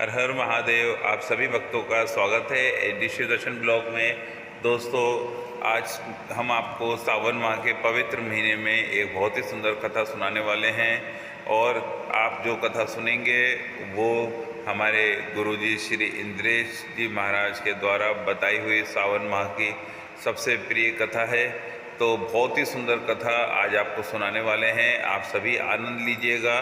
हर हर महादेव। आप सभी भक्तों का स्वागत है एडीसी दर्शन ब्लॉग में। दोस्तों, आज हम आपको सावन माह के पवित्र महीने में एक बहुत ही सुंदर कथा सुनाने वाले हैं और आप जो कथा सुनेंगे वो हमारे गुरुजी श्री इंद्रेश जी महाराज के द्वारा बताई हुई सावन माह की सबसे प्रिय कथा है। तो बहुत ही सुंदर कथा आज आपको सुनाने वाले हैं। आप सभी आनंद लीजिएगा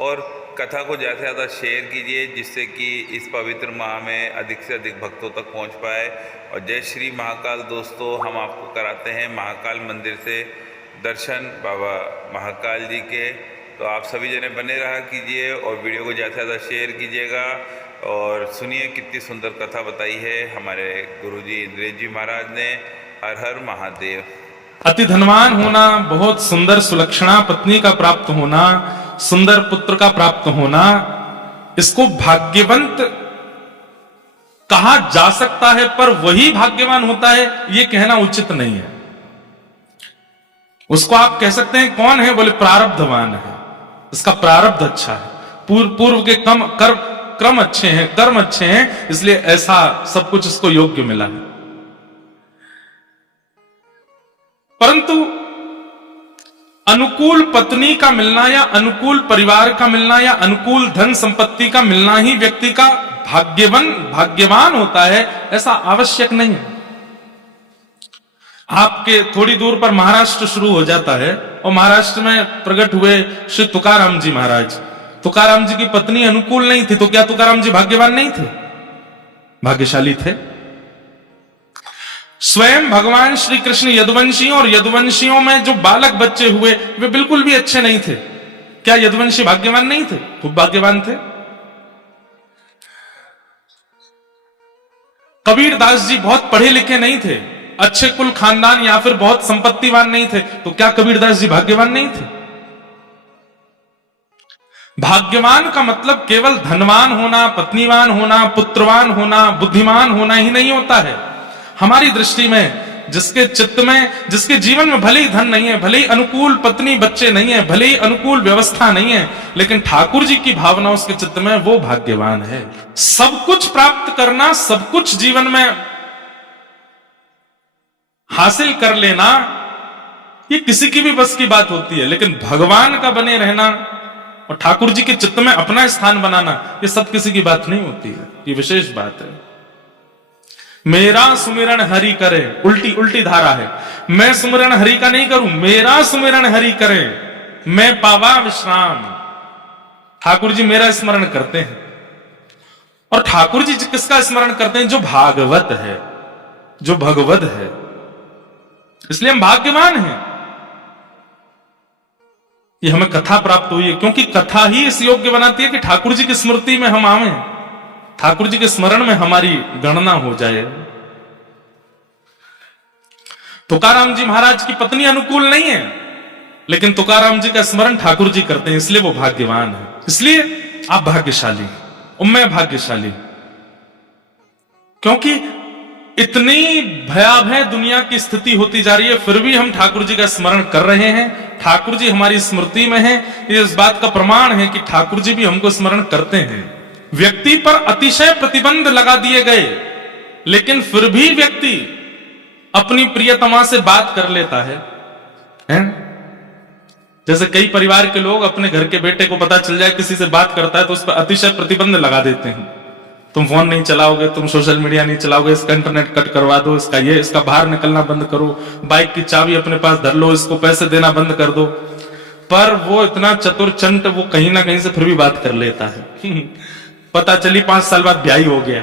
और कथा को ज़्यादा से ज़्यादा शेयर कीजिए, जिससे कि इस पवित्र माह में अधिक से अधिक भक्तों तक पहुंच पाए। और जय श्री महाकाल। दोस्तों, हम आपको कराते हैं महाकाल मंदिर से दर्शन बाबा महाकाल जी के। तो आप सभी जने बने रहा कीजिए और वीडियो को ज़्यादा से ज़्यादा शेयर कीजिएगा और सुनिए कितनी सुंदर कथा बताई है हमारे गुरुजी इंद्रेश जी महाराज ने। हर हर महादेव। अति धनवान होना, बहुत सुंदर सुलक्षणा पत्नी का प्राप्त होना, सुंदर पुत्र का प्राप्त होना, इसको भाग्यवंत कहा जा सकता है, पर वही भाग्यवान होता है यह कहना उचित नहीं है। उसको आप कह सकते हैं कौन है, बोले प्रारब्धवान है, इसका प्रारब्ध अच्छा है, पूर्व के क्रम अच्छे हैं, कर्म अच्छे हैं, इसलिए ऐसा सब कुछ इसको योग्य मिला है। परंतु अनुकूल पत्नी का मिलना या अनुकूल परिवार का मिलना या अनुकूल धन संपत्ति का मिलना ही व्यक्ति का भाग्यवान होता है, ऐसा आवश्यक नहीं है। आपके थोड़ी दूर पर महाराष्ट्र शुरू हो जाता है और महाराष्ट्र में प्रकट हुए श्री तुकाराम जी महाराज। तुकाराम जी की पत्नी अनुकूल नहीं थी, तो क्या तुकाराम जी भाग्यवान नहीं थे? भाग्यशाली थे। स्वयं भगवान श्री कृष्ण यदुवंशी और यदुवंशियों में जो बालक बच्चे हुए वे बिल्कुल भी अच्छे नहीं थे। क्या यदुवंशी भाग्यवान नहीं थे? खूब भाग्यवान थे। कबीरदास जी बहुत पढ़े लिखे नहीं थे, अच्छे कुल खानदान या फिर बहुत संपत्तिवान नहीं थे, तो क्या कबीरदास जी भाग्यवान नहीं थे? भाग्यवान का मतलब केवल धनवान होना, पत्नीवान होना, पुत्रवान होना, बुद्धिमान होना ही नहीं होता है। हमारी दृष्टि में जिसके चित्त में, जिसके जीवन में भले ही धन नहीं है, भले ही अनुकूल पत्नी बच्चे नहीं है, भले ही अनुकूल व्यवस्था नहीं है, लेकिन ठाकुर जी की भावना उसके चित्त में, वो भाग्यवान है। सब कुछ प्राप्त करना, सब कुछ जीवन में हासिल कर लेना, ये किसी की भी बस की बात होती है, लेकिन भगवान का बने रहना और ठाकुर जी के चित्त में अपना स्थान बनाना, ये सब किसी की बात नहीं होती है। ये विशेष बात है। मेरा सुमिरन हरि करे, उल्टी धारा है। मैं सुमिरन हरि का नहीं करूं, मेरा सुमिरन हरि करे, मैं पावा विश्राम। ठाकुर जी मेरा स्मरण करते हैं। और ठाकुर जी किसका स्मरण करते हैं? जो भागवत है, जो भगवत है। इसलिए हम भाग्यवान हैं। ये हमें कथा प्राप्त हुई है, क्योंकि कथा ही इस योग्य बनाती है कि ठाकुर जी की स्मृति में हम आवे, ठाकुर जी के स्मरण में हमारी गणना हो जाए। तुकाराम जी महाराज की पत्नी अनुकूल नहीं है, लेकिन तुकाराम जी का स्मरण ठाकुर जी करते हैं, इसलिए वो भाग्यवान है। इसलिए आप भाग्यशाली और मैं भाग्यशाली, क्योंकि इतनी भयावह दुनिया की स्थिति होती जा रही है, फिर भी हम ठाकुर जी का स्मरण कर रहे हैं। ठाकुर जी हमारी स्मृति में है। ये इस बात का प्रमाण है कि ठाकुर जी भी हमको स्मरण करते हैं। व्यक्ति पर अतिशय प्रतिबंध लगा दिए गए, लेकिन फिर भी व्यक्ति अपनी प्रियतमा से बात कर लेता है, हैं? जैसे कई परिवार के लोग अपने घर के बेटे को पता चल जाए किसी से बात करता है तो उस पर अतिशय प्रतिबंध लगा देते हैं। तुम फोन नहीं चलाओगे, तुम सोशल मीडिया नहीं चलाओगे, इसका इंटरनेट कट करवा दो, इसका बाहर निकलना बंद करो, बाइक की चाबी अपने पास धर लो, इसको पैसे देना बंद कर दो। पर वो इतना चतुर चंट, वो कहीं ना कहीं से फिर भी बात कर लेता है। पता चली 5 साल बाद ब्याह हो गया,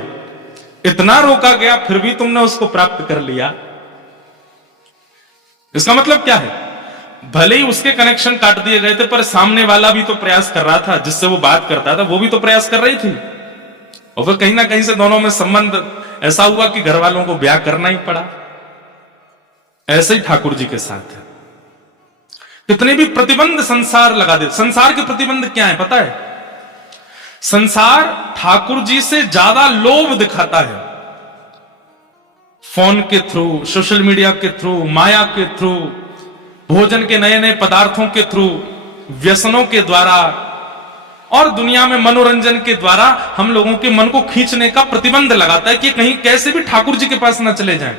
इतना रोका गया फिर भी तुमने उसको प्राप्त कर लिया। इसका मतलब क्या है? भले ही उसके कनेक्शन काट दिए गए थे, पर सामने वाला भी तो प्रयास कर रहा था, जिससे वो बात करता था वो भी तो प्रयास कर रही थी, और फिर कहीं ना कहीं से दोनों में संबंध ऐसा हुआ कि घर वालों को ब्याह करना ही पड़ा। ऐसे ही ठाकुर जी के साथ है। कितने भी प्रतिबंध संसार लगा दे। संसार के प्रतिबंध क्या है पता है? संसार ठाकुर जी से ज्यादा लोभ दिखाता है। फोन के थ्रू, सोशल मीडिया के थ्रू, माया के थ्रू, भोजन के नए नए पदार्थों के थ्रू, व्यसनों के द्वारा और दुनिया में मनोरंजन के द्वारा हम लोगों के मन को खींचने का प्रतिबंध लगाता है कि कहीं कैसे भी ठाकुर जी के पास न चले जाएं।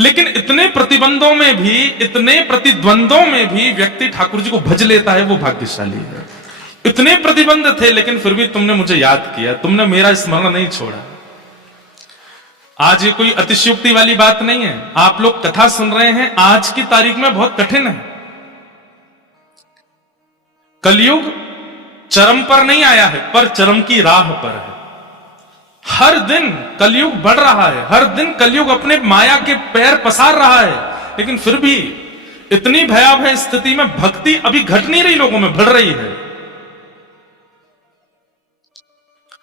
लेकिन इतने प्रतिबंधों में भी, इतने प्रतिद्वंदों में भी व्यक्ति ठाकुर जी को भज लेता है, वो भाग्यशाली है। इतने प्रतिबंध थे लेकिन फिर भी तुमने मुझे याद किया, तुमने मेरा स्मरण नहीं छोड़ा। आज ये कोई अतिशयोक्ति वाली बात नहीं है। आप लोग कथा सुन रहे हैं, आज की तारीख में बहुत कठिन है। कलयुग चरम पर नहीं आया है, पर चरम की राह पर है। हर दिन कलयुग बढ़ रहा है, हर दिन कलयुग अपने माया के पैर पसार रहा है, लेकिन फिर भी इतनी भयावह स्थिति में भक्ति अभी घट नहीं रही, लोगों में बढ़ रही है।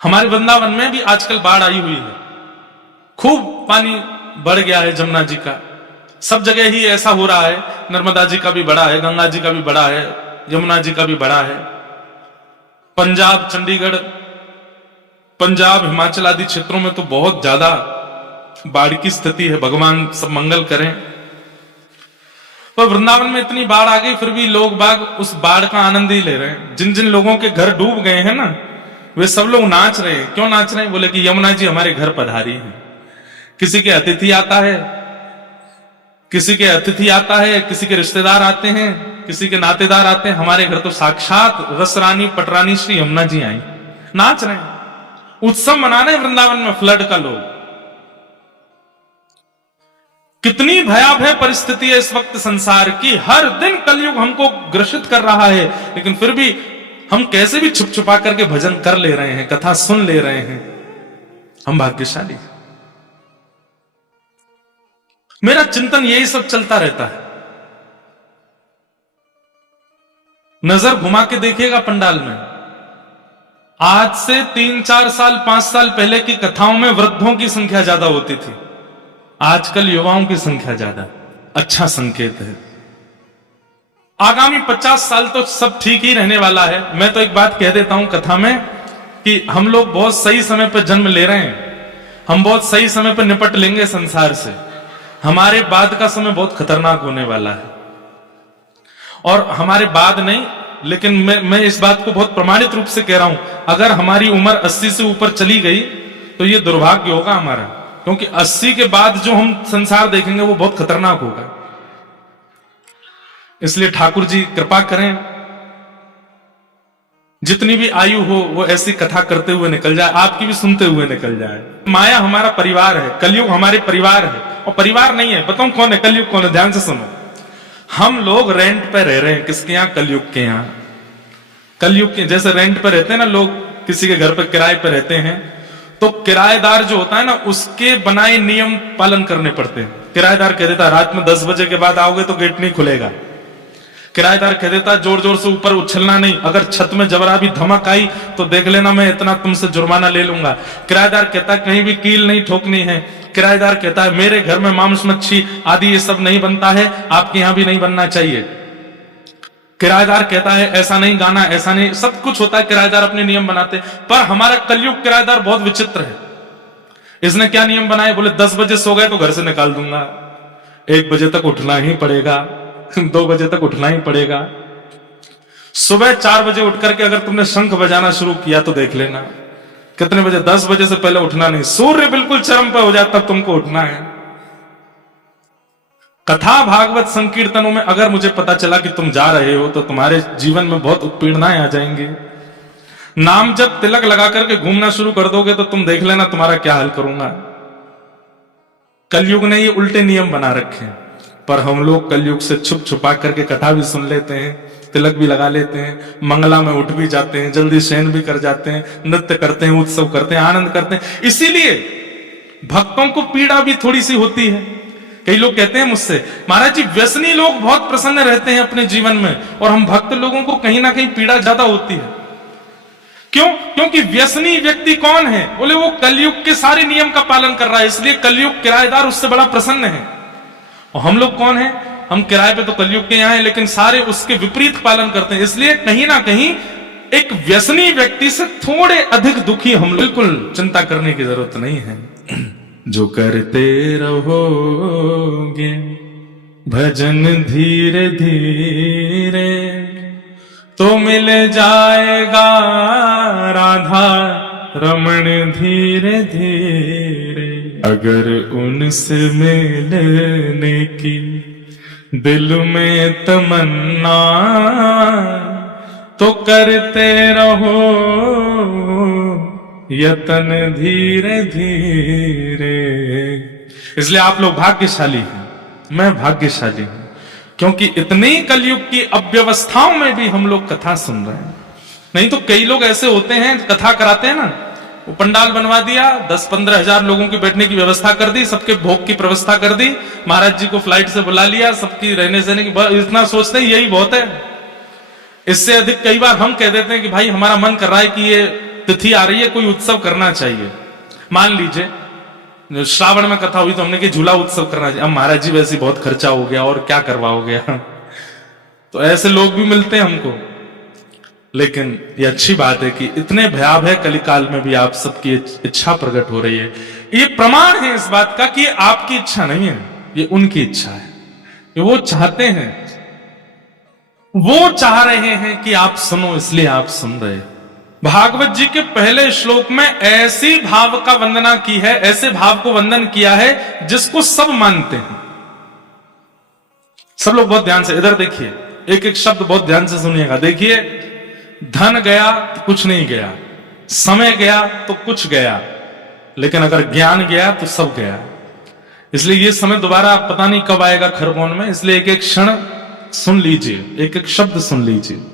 हमारे वृंदावन में भी आजकल बाढ़ आई हुई है, खूब पानी बढ़ गया है जमुना जी का। सब जगह ही ऐसा हो रहा है, नर्मदा जी का भी बड़ा है, गंगा जी का भी बड़ा है, यमुना जी का भी बड़ा है। पंजाब, चंडीगढ़, पंजाब, हिमाचल आदि क्षेत्रों में तो बहुत ज्यादा बाढ़ की स्थिति है। भगवान सब मंगल करें। पर वृंदावन में इतनी बाढ़ आ गई, फिर भी लोग बाग उस बाढ़ का आनंद ही ले रहे हैं। जिन जिन लोगों के घर डूब गए हैं ना, वे सब लोग नाच रहे हैं। क्यों नाच रहे हैं? बोले कि यमुना जी हमारे घर पधारी है। किसी के अतिथि आता है, किसी के अतिथि आता है, किसी के रिश्तेदार आते हैं, किसी के नातेदार आते हैं। हमारे घर तो साक्षात रसरानी पटरानी श्री यमुना जी आई, नाच रहे हैं, उत्सव मना रहे हैं वृंदावन में फ्लड का लोग। कितनी भयावह परिस्थिति है इस वक्त संसार की। हर दिन कलयुग हमको ग्रसित कर रहा है, लेकिन फिर भी हम कैसे भी छुप छुपा करके भजन कर ले रहे हैं, कथा सुन ले रहे हैं। हम भाग्यशाली। मेरा चिंतन यही सब चलता रहता है। नजर घुमा के देखिएगा पंडाल में, आज से 3-4 साल 5 साल पहले की कथाओं में वृद्धों की संख्या ज्यादा होती थी, आजकल युवाओं की संख्या ज्यादा। अच्छा संकेत है। आगामी 50 साल तो सब ठीक ही रहने वाला है। मैं तो एक बात कह देता हूं कथा में कि हम लोग बहुत सही समय पर जन्म ले रहे हैं, हम बहुत सही समय पर निपट लेंगे संसार से। हमारे बाद का समय बहुत खतरनाक होने वाला है। और हमारे बाद नहीं, लेकिन मैं इस बात को बहुत प्रमाणित रूप से कह रहा हूं, अगर हमारी उम्र 80 से ऊपर चली गई तो ये दुर्भाग्य होगा हमारा, क्योंकि 80 के बाद जो हम संसार देखेंगे वो बहुत खतरनाक होगा। इसलिए ठाकुर जी कृपा करें, जितनी भी आयु हो वो ऐसी कथा करते हुए निकल जाए, आपकी भी सुनते हुए निकल जाए। माया हमारा परिवार है, कलयुग हमारे परिवार है। और परिवार नहीं है, बताऊं कौन है कलयुग, कौन है? ध्यान से सुनो। हम लोग रेंट पे रह रहे हैं। किसके यहां? कलयुग के यहां। कलयुग के जैसे रेंट पे रहते हैं ना लोग, किसी के घर पे किराए पे रहते हैं, तो किराएदार जो होता है ना, उसके बनाए नियम पालन करने पड़ते हैं। किराएदार कह देता रात में 10 बजे के बाद आओगे तो गेट नहीं खुलेगा। किराएदार कह देता जोर जोर से ऊपर उछलना नहीं, अगर छत में जबरा भी धमक आई तो देख लेना मैं इतना तुमसे जुर्माना ले लूंगा। किराएदार कहता है कहीं भी कील नहीं ठोकनी है। किराएदार कहता है मेरे घर में मांस मच्छी आदि ये सब नहीं बनता है, आपके यहां भी नहीं बनना चाहिए। किराएदार कहता है ऐसा नहीं गाना, ऐसा नहीं, सब कुछ होता है, किराएदार अपने नियम बनाते। पर हमारा कलयुग किराएदार बहुत विचित्र है। इसने क्या नियम बनाए? बोले 10 बजे सो गए तो घर से निकाल दूंगा, 1 बजे तक उठना ही पड़ेगा, 2 बजे तक उठना ही पड़ेगा। सुबह 4 बजे उठ करके अगर तुमने शंख बजाना शुरू किया तो देख लेना कितने बजे, 10 बजे से पहले उठना नहीं। सूर्य बिल्कुल चरम पर हो जाए तब तुमको उठना है। कथा भागवत संकीर्तनों में अगर मुझे पता चला कि तुम जा रहे हो तो तुम्हारे जीवन में बहुत उत्पीड़नाएं आ जाएंगी। नाम जब तिलक लगा करके घूमना शुरू कर दोगे तो तुम देख लेना तुम्हारा क्या हाल करूंगा। कलयुग ने ये उल्टे नियम बना रखे हैं, पर हम लोग कलयुग से छुप छुपा करके कथा भी सुन लेते हैं, तिलक भी लगा लेते हैं, मंगला में उठ भी जाते हैं, जल्दी शयन भी कर जाते हैं, नृत्य करते हैं, उत्सव करते हैं, आनंद करते हैं। इसीलिए भक्तों को पीड़ा भी थोड़ी सी होती है। कई लोग कहते हैं मुझसे, महाराज जी व्यसनी लोग बहुत प्रसन्न रहते हैं अपने जीवन में, और हम भक्त लोगों को कहीं ना कहीं पीड़ा ज्यादा होती है। क्यों? क्योंकि व्यसनी व्यक्ति कौन है? बोले वो कलयुग के सारे नियम का पालन कर रहा है, इसलिए कलयुग किराएदार उससे बड़ा प्रसन्न है। और हम लोग कौन है? हम किराए पे तो कलयुग के यहां हैं, लेकिन सारे उसके विपरीत पालन करते हैं। इसलिए कहीं ना कहीं एक व्यसनी व्यक्ति से थोड़े अधिक दुखी हम। बिल्कुल चिंता करने की जरूरत नहीं है। जो करते रहोगे भजन धीरे धीरे, तो मिल जाएगा राधा रमण धीरे धीरे। अगर उनसे मिलने की दिल में तमन्ना, तो करते रहो यतन धीरे धीरे। इसलिए आप लोग भाग्यशाली हैं, मैं भाग्यशाली हूं, क्योंकि इतनी कलयुग की अव्यवस्थाओं में भी हम लोग कथा सुन रहे हैं। नहीं तो कई लोग ऐसे होते हैं, कथा कराते हैं ना, वो पंडाल बनवा दिया, 10-15 हजार लोगों की बैठने की व्यवस्था कर दी, सबके भोग की व्यवस्था कर दी, महाराज जी को फ्लाइट से बुला लिया, सबकी रहने सहने की, इतना सोचते हैं यही बहुत है। इससे अधिक कई बार हम कह देते हैं कि भाई हमारा मन कर रहा है कि ये तिथि आ रही है, कोई उत्सव करना चाहिए। मान लीजिए श्रावण में कथा हुई तो हमने कि झूला उत्सव करना चाहिए। अब महाराज जी वैसे बहुत खर्चा हो गया और क्या करवाओगे। तो ऐसे लोग भी मिलते हैं हमको। लेकिन ये अच्छी बात है कि इतने भयावह कलिकाल में भी आप सबकी इच्छा प्रकट हो रही है। ये प्रमाण है इस बात का कि ये आपकी इच्छा नहीं है, ये उनकी इच्छा है। ये वो चाहते हैं, वो चाह रहे हैं कि आप सुनो, इसलिए आप सुन रहे। भागवत जी के पहले श्लोक में ऐसी भाव का वंदना की है, ऐसे भाव को वंदन किया है जिसको सब मानते हैं। सब लोग बहुत ध्यान से इधर देखिए, एक एक शब्द बहुत ध्यान से सुनिएगा। देखिए, धन गया तो कुछ नहीं गया, समय गया तो कुछ गया, लेकिन अगर ज्ञान गया तो सब गया। इसलिए ये समय दोबारा पता नहीं कब आएगा खरगोन में, इसलिए एक एक क्षण सुन लीजिए, एक एक शब्द सुन लीजिए।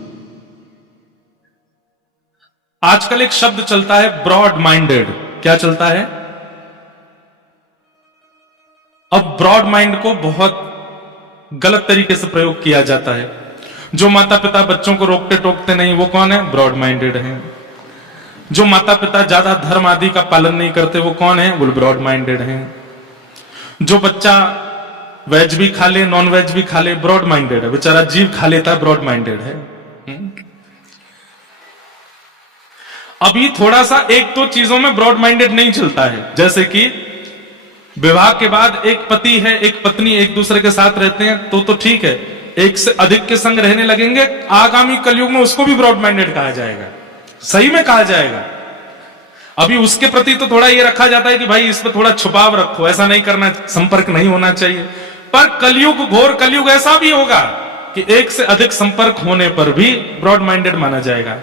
आजकल एक शब्द चलता है ब्रॉड माइंडेड। क्या चलता है? अब ब्रॉड माइंड को बहुत गलत तरीके से प्रयोग किया जाता है। जो माता पिता बच्चों को रोकते टोकते नहीं, वो कौन है? ब्रॉड माइंडेड है। जो माता पिता ज्यादा धर्म आदि का पालन नहीं करते, वो कौन है? वो ब्रॉड माइंडेड है। जो बच्चा वेज भी खा ले, नॉन वेज भी खा ले, ब्रॉड माइंडेड है। बेचारा जीव खा लेता है, ब्रॉड माइंडेड है। अभी थोड़ा सा एक दो चीजों में ब्रॉड माइंडेड नहीं चलता है, जैसे कि विवाह के बाद एक पति है, एक पत्नी एक दूसरे के साथ रहते हैं तो ठीक है। एक से अधिक के संग रहने लगेंगे, आगामी कलयुग में उसको भी ब्रॉड माइंडेड कहा जाएगा, सही में कहा जाएगा। अभी उसके प्रति तो थोड़ा ये रखा जाता है कि भाई इस पर थोड़ा छुपाव रखो, ऐसा नहीं करना, संपर्क नहीं होना चाहिए। पर कलयुग, घोर कलयुग ऐसा भी होगा कि एक से अधिक संपर्क होने पर भी ब्रॉड माइंडेड माना जाएगा।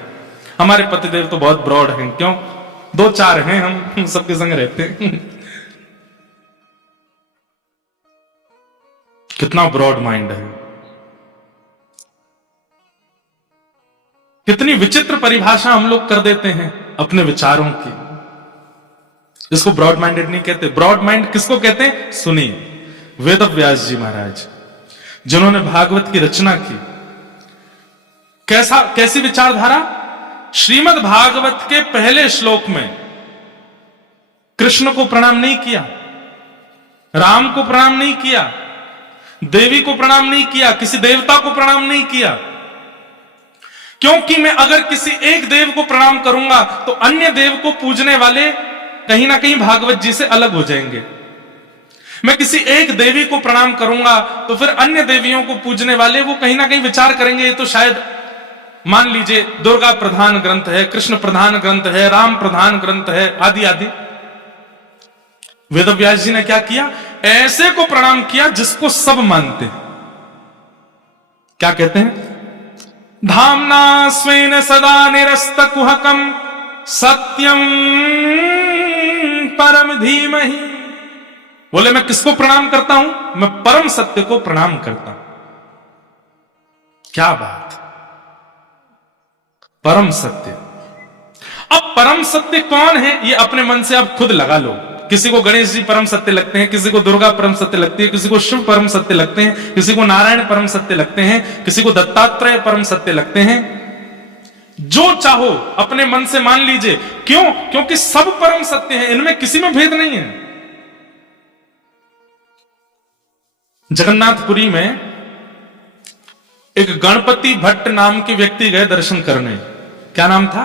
हमारे पतिदेव तो बहुत ब्रॉड हैं, क्यों? 2-4 हैं, हम सबके संग रहते हैं। कितना ब्रॉड माइंड है, कितनी विचित्र परिभाषा हम लोग कर देते हैं अपने विचारों की। इसको ब्रॉड माइंडेड नहीं कहते। ब्रॉड माइंड किसको कहते हैं? सुनिए, वेद व्यास जी महाराज जिन्होंने भागवत की रचना की, कैसी विचारधारा? श्रीमद् भागवत के पहले श्लोक में कृष्ण को प्रणाम नहीं किया, राम को प्रणाम नहीं किया, देवी को प्रणाम नहीं किया, किसी देवता को प्रणाम नहीं किया। क्योंकि मैं अगर किसी एक देव को प्रणाम करूंगा तो अन्य देव को पूजने वाले कहीं ना कहीं भागवत जी से अलग हो जाएंगे। मैं किसी एक देवी को प्रणाम करूंगा तो फिर अन्य देवियों को पूजने वाले वो कहीं ना कहीं विचार करेंगे, ये तो शायद मान लीजिए दुर्गा प्रधान ग्रंथ है, कृष्ण प्रधान ग्रंथ है, राम प्रधान ग्रंथ है, आदि आदि। वेदव्यास जी ने क्या किया? ऐसे को प्रणाम किया जिसको सब मानते हैं। क्या कहते हैं? धामना स्वेन सदा निरस्त कुहकम सत्यम परम धीमहि। बोले मैं किसको प्रणाम करता हूं? मैं परम सत्य को प्रणाम करता हूं। क्या बात! परम सत्य। अब परम सत्य कौन है ये अपने मन से आप खुद लगा लो। किसी को गणेश जी परम सत्य लगते हैं, किसी को दुर्गा परम सत्य लगती है, किसी को शिव परम सत्य लगते हैं, किसी को नारायण परम सत्य लगते हैं, किसी को दत्तात्रेय परम सत्य लगते हैं। जो चाहो अपने मन से मान लीजिए। क्यों? क्योंकि सब परम सत्य हैं, इनमें किसी में भेद नहीं है। जगन्नाथपुरी में एक गणपति भट्ट नाम के व्यक्ति गए दर्शन करने। क्या नाम था?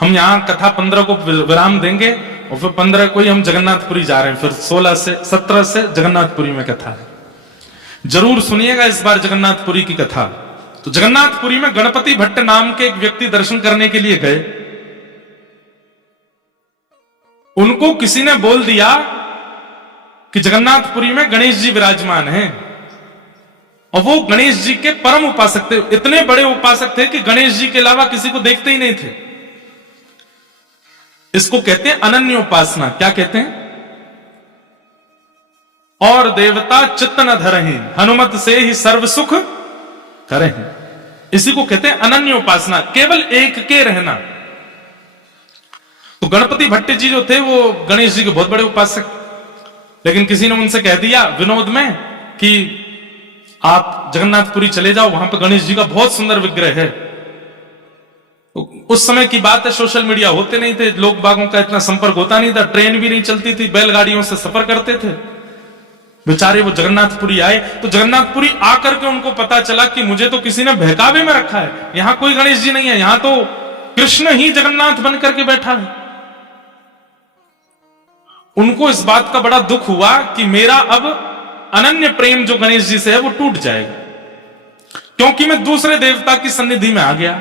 हम यहां कथा 15 को विराम देंगे और फिर 15 को ही हम जगन्नाथपुरी जा रहे हैं। फिर 16 से 17 से जगन्नाथपुरी में कथा है। जरूर सुनिएगा इस बार जगन्नाथपुरी की कथा। तो जगन्नाथपुरी में गणपति भट्ट नाम के एक व्यक्ति दर्शन करने के लिए गए। उनको किसी ने बोल दिया कि जगन्नाथपुरी में गणेश जी विराजमान हैं, और वो गणेश जी के परम उपासक थे, इतने बड़े उपासक थे कि गणेश जी के अलावा किसी को देखते ही नहीं थे। इसको कहते हैं अनन्य उपासना। क्या कहते हैं? और देवता चित्त न धरहि, हनुमत से ही सर्व सुख करें। इसी को कहते हैं अनन्य उपासना, केवल एक के रहना। तो गणपति भट्ट जी जो थे वो गणेश जी के बहुत बड़े उपासक, लेकिन किसी ने उनसे कह दिया विनोद में कि आप जगन्नाथपुरी चले जाओ, वहां पर गणेश जी का बहुत सुंदर विग्रह है। तो उस समय की बात है, सोशल मीडिया होते नहीं थे, लोग बागों का इतना संपर्क होता नहीं था, ट्रेन भी नहीं चलती थी, बैलगाड़ियों से सफर करते थे। बेचारे वो जगन्नाथपुरी आए, तो जगन्नाथपुरी आकर के उनको पता चला कि मुझे तो किसी ने बहकावे में रखा है, यहां कोई गणेश जी नहीं है, यहां तो कृष्ण ही जगन्नाथ बन करके बैठा है। उनको इस बात का बड़ा दुख हुआ कि मेरा अब अनन्य प्रेम जो गणेश जी से है वो टूट जाएगा, क्योंकि मैं दूसरे देवता की सन्निधि में आ गया।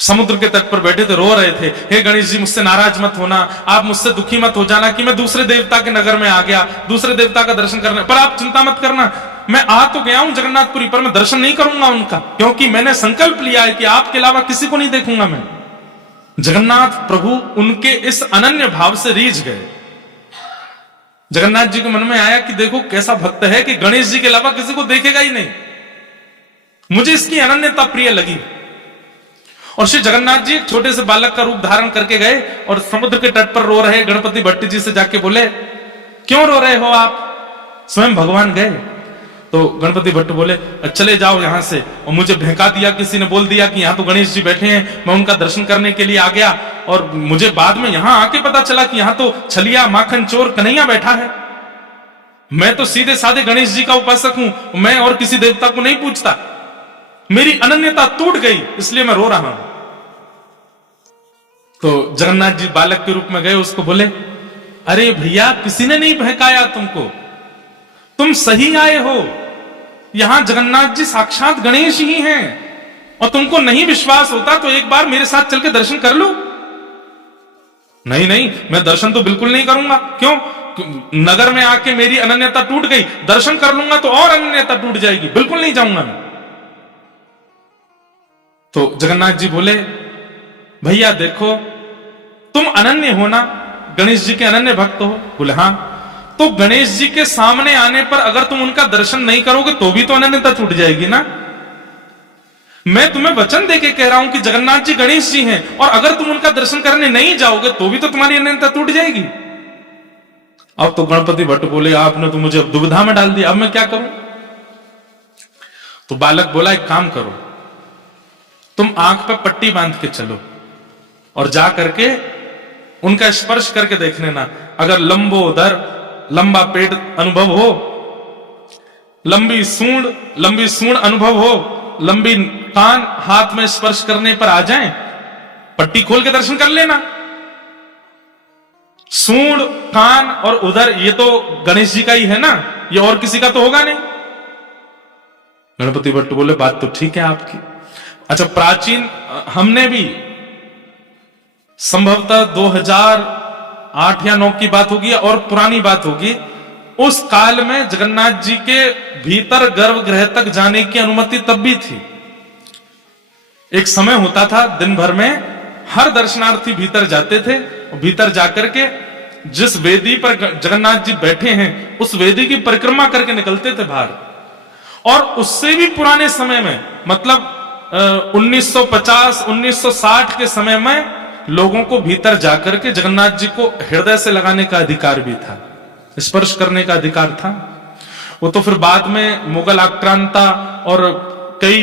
समुद्र के तट पर बैठे थे, रो रहे थे, हे गणेश जी मुझसे नाराज मत होना, आप मुझसे दुखी मत हो जाना कि मैं दूसरे देवता के नगर में आ गया, दूसरे देवता का दर्शन करने, पर आप चिंता मत करना, मैं आ तो गया हूं जगन्नाथपुरी, पर मैं दर्शन नहीं करूंगा उनका, क्योंकि मैंने संकल्प लिया है कि आपके अलावा किसी को नहीं देखूंगा मैं। जगन्नाथ प्रभु उनके इस अनन्य भाव से रीझ गए। जगन्नाथ जी के मन में आया कि देखो कैसा भक्त है कि गणेश जी के अलावा किसी को देखेगा ही नहीं, मुझे इसकी अनन्यता प्रिय लगी। और श्री जगन्नाथ जी एक छोटे से बालक का रूप धारण करके गए और समुद्र के तट पर रो रहे गणपति भट्ट जी से जाके बोले, क्यों रो रहे हो आप? स्वयं भगवान गए। तो गणपति भट्ट बोले, चले जाओ यहां से, और मुझे बहका दिया, किसी ने बोल दिया कि यहां तो गणेश जी बैठे हैं, मैं उनका दर्शन करने के लिए आ गया, और मुझे बाद में यहां आके पता चला कि यहां तो छलिया माखन चोर कन्हैया बैठा है। मैं तो सीधे साधे गणेश जी का उपासक हूं, मैं और किसी देवता को नहीं पूछता, मेरी अनन्यता टूट गई, इसलिए मैं रो रहा हूं। तो जगन्नाथ जी बालक के रूप में गए, उसको बोले, अरे भैया किसी ने नहीं बहकाया तुमको, तुम सही आए हो, यहां जगन्नाथ जी साक्षात गणेश ही हैं, और तुमको नहीं विश्वास होता तो एक बार मेरे साथ चल के दर्शन कर लो। नहीं नहीं, मैं दर्शन तो बिल्कुल नहीं करूंगा। क्यों? नगर में आके मेरी अनन्यता टूट गई, दर्शन कर लूंगा तो और अनन्यता टूट जाएगी, बिल्कुल नहीं जाऊंगा मैं। तो जगन्नाथ जी बोले, भैया देखो तुम अनन्य हो ना, गणेश जी के अनन्य भक्त हो? बोले हाँ। तो गणेश जी के सामने आने पर अगर तुम उनका दर्शन नहीं करोगे तो भी तो अनन्यता टूट जाएगी ना। मैं तुम्हें वचन देके कह रहा हूं कि जगन्नाथ जी गणेश जी हैं, और अगर तुम उनका दर्शन करने नहीं जाओगे तो भी तो तुम्हारी अनन्यता टूट जाएगी। अब तो गणपति भट्ट बोले, आपने तो मुझे दुविधा में डाल दिया, अब मैं क्या करूं? तो बालक बोला, एक काम करो, तुम आंख पे पट्टी बांध के चलो और जा करके उनका स्पर्श करके देख लेना, अगर लंबोदर लंबा पेट अनुभव हो, लंबी सूंड अनुभव हो, लंबी कान हाथ में स्पर्श करने पर आ जाएं, पट्टी खोल के दर्शन कर लेना। सूंड, कान और उदर ये तो गणेश जी का ही है ना, ये और किसी का तो होगा नहीं। गणपति भट्ट बोले, बात तो ठीक है आपकी। अच्छा, प्राचीन हमने भी संभवतः 2008 या 9 की बात होगी और पुरानी बात होगी, उस काल में जगन्नाथ जी के भीतर गर्भगृह तक जाने की अनुमति तब भी थी। एक समय होता था दिन भर में हर दर्शनार्थी भीतर जाते थे, और भीतर जाकर के जिस वेदी पर जगन्नाथ जी बैठे हैं उस वेदी की परिक्रमा करके निकलते थे बाहर। और उससे भी पुराने समय में, मतलब 1950 1960 के समय में लोगों को भीतर जाकर के जगन्नाथ जी को हृदय से लगाने का अधिकार भी था, स्पर्श करने का अधिकार था। वो तो फिर बाद में मुगल आक्रांता और कई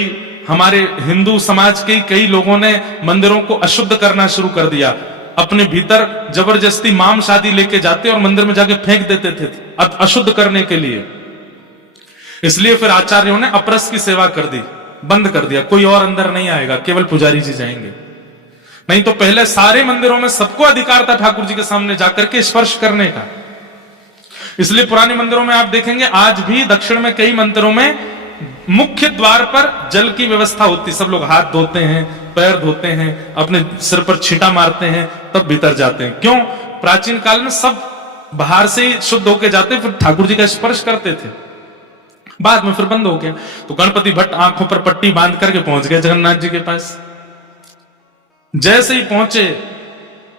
हमारे हिंदू समाज के कई लोगों ने मंदिरों को अशुद्ध करना शुरू कर दिया, अपने भीतर जबरदस्ती माम शादी लेके जाते और मंदिर में जाके फेंक देते थे अशुद्ध करने के लिए। इसलिए फिर आचार्यों ने अपरस की सेवा कर दी, बंद कर दिया, कोई और अंदर नहीं आएगा, केवल पुजारी जी जाएंगे। नहीं तो पहले सारे मंदिरों में सबको अधिकार था ठाकुर जी के सामने जाकर के स्पर्श करने का। इसलिए पुराने मंदिरों में आप देखेंगे आज भी दक्षिण में कई मंदिरों में मुख्य द्वार पर जल की व्यवस्था होती, सब लोग हाथ धोते हैं, पैर धोते हैं, अपने सिर पर छींटा मारते हैं, तब भीतर जाते हैं। क्यों? प्राचीन काल में सब बाहर से ही शुद्ध होके जाते, फिर ठाकुर जी का स्पर्श करते थे। बाद में फिर बंद हो गया। तो गणपति भट्ट आंखों पर पट्टी बांध करके पहुंच गए जगन्नाथ जी के पास। जैसे ही पहुंचे,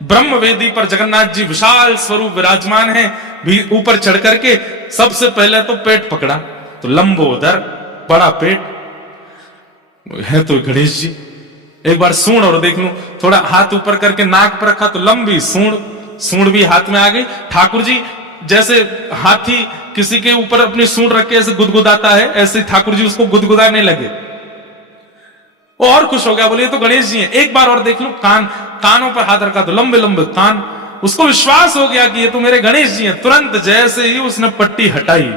ब्रह्म वेदी पर जगन्नाथ जी विशाल स्वरूप विराजमान है, भी ऊपर चढ़ करके सबसे पहले तो पेट पकड़ा, तो लंबोदर बड़ा पेट है, तो गणेश जी एक बार सूंड और देख लूं, थोड़ा हाथ ऊपर करके नाक पर रखा तो लंबी सूंड भी हाथ में आ गई। ठाकुर जी जैसे हाथी किसी के ऊपर अपनी सूंड रख के ऐसे गुदगुदाता है, ऐसे ठाकुर जी उसको गुदगुदाने लगे। वो और खुश हो गया, बोले ये तो गणेश जी हैं। एक बार और देख लूं, कानों पर हाथ रखा तो लंबे लंबे कान। उसको विश्वास हो गया कि ये तो मेरे गणेश जी हैं। तुरंत जैसे ही उसने पट्टी हटाई,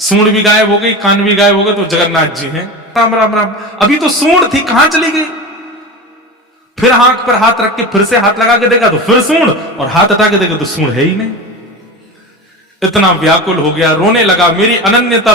सूंड भी गायब हो गई, कान भी गायब हो गए, तो जगन्नाथ जी हैं। राम राम राम। अभी तो सूंड थी, कहां चली गई? फिर आंख पर हाथ रख के फिर से हाथ लगा के देखा तो फिर सूंड, और हाथ हटा के देखा तो सूंड है ही नहीं। इतना व्याकुल हो गया, रोने लगा, मेरी अनन्यता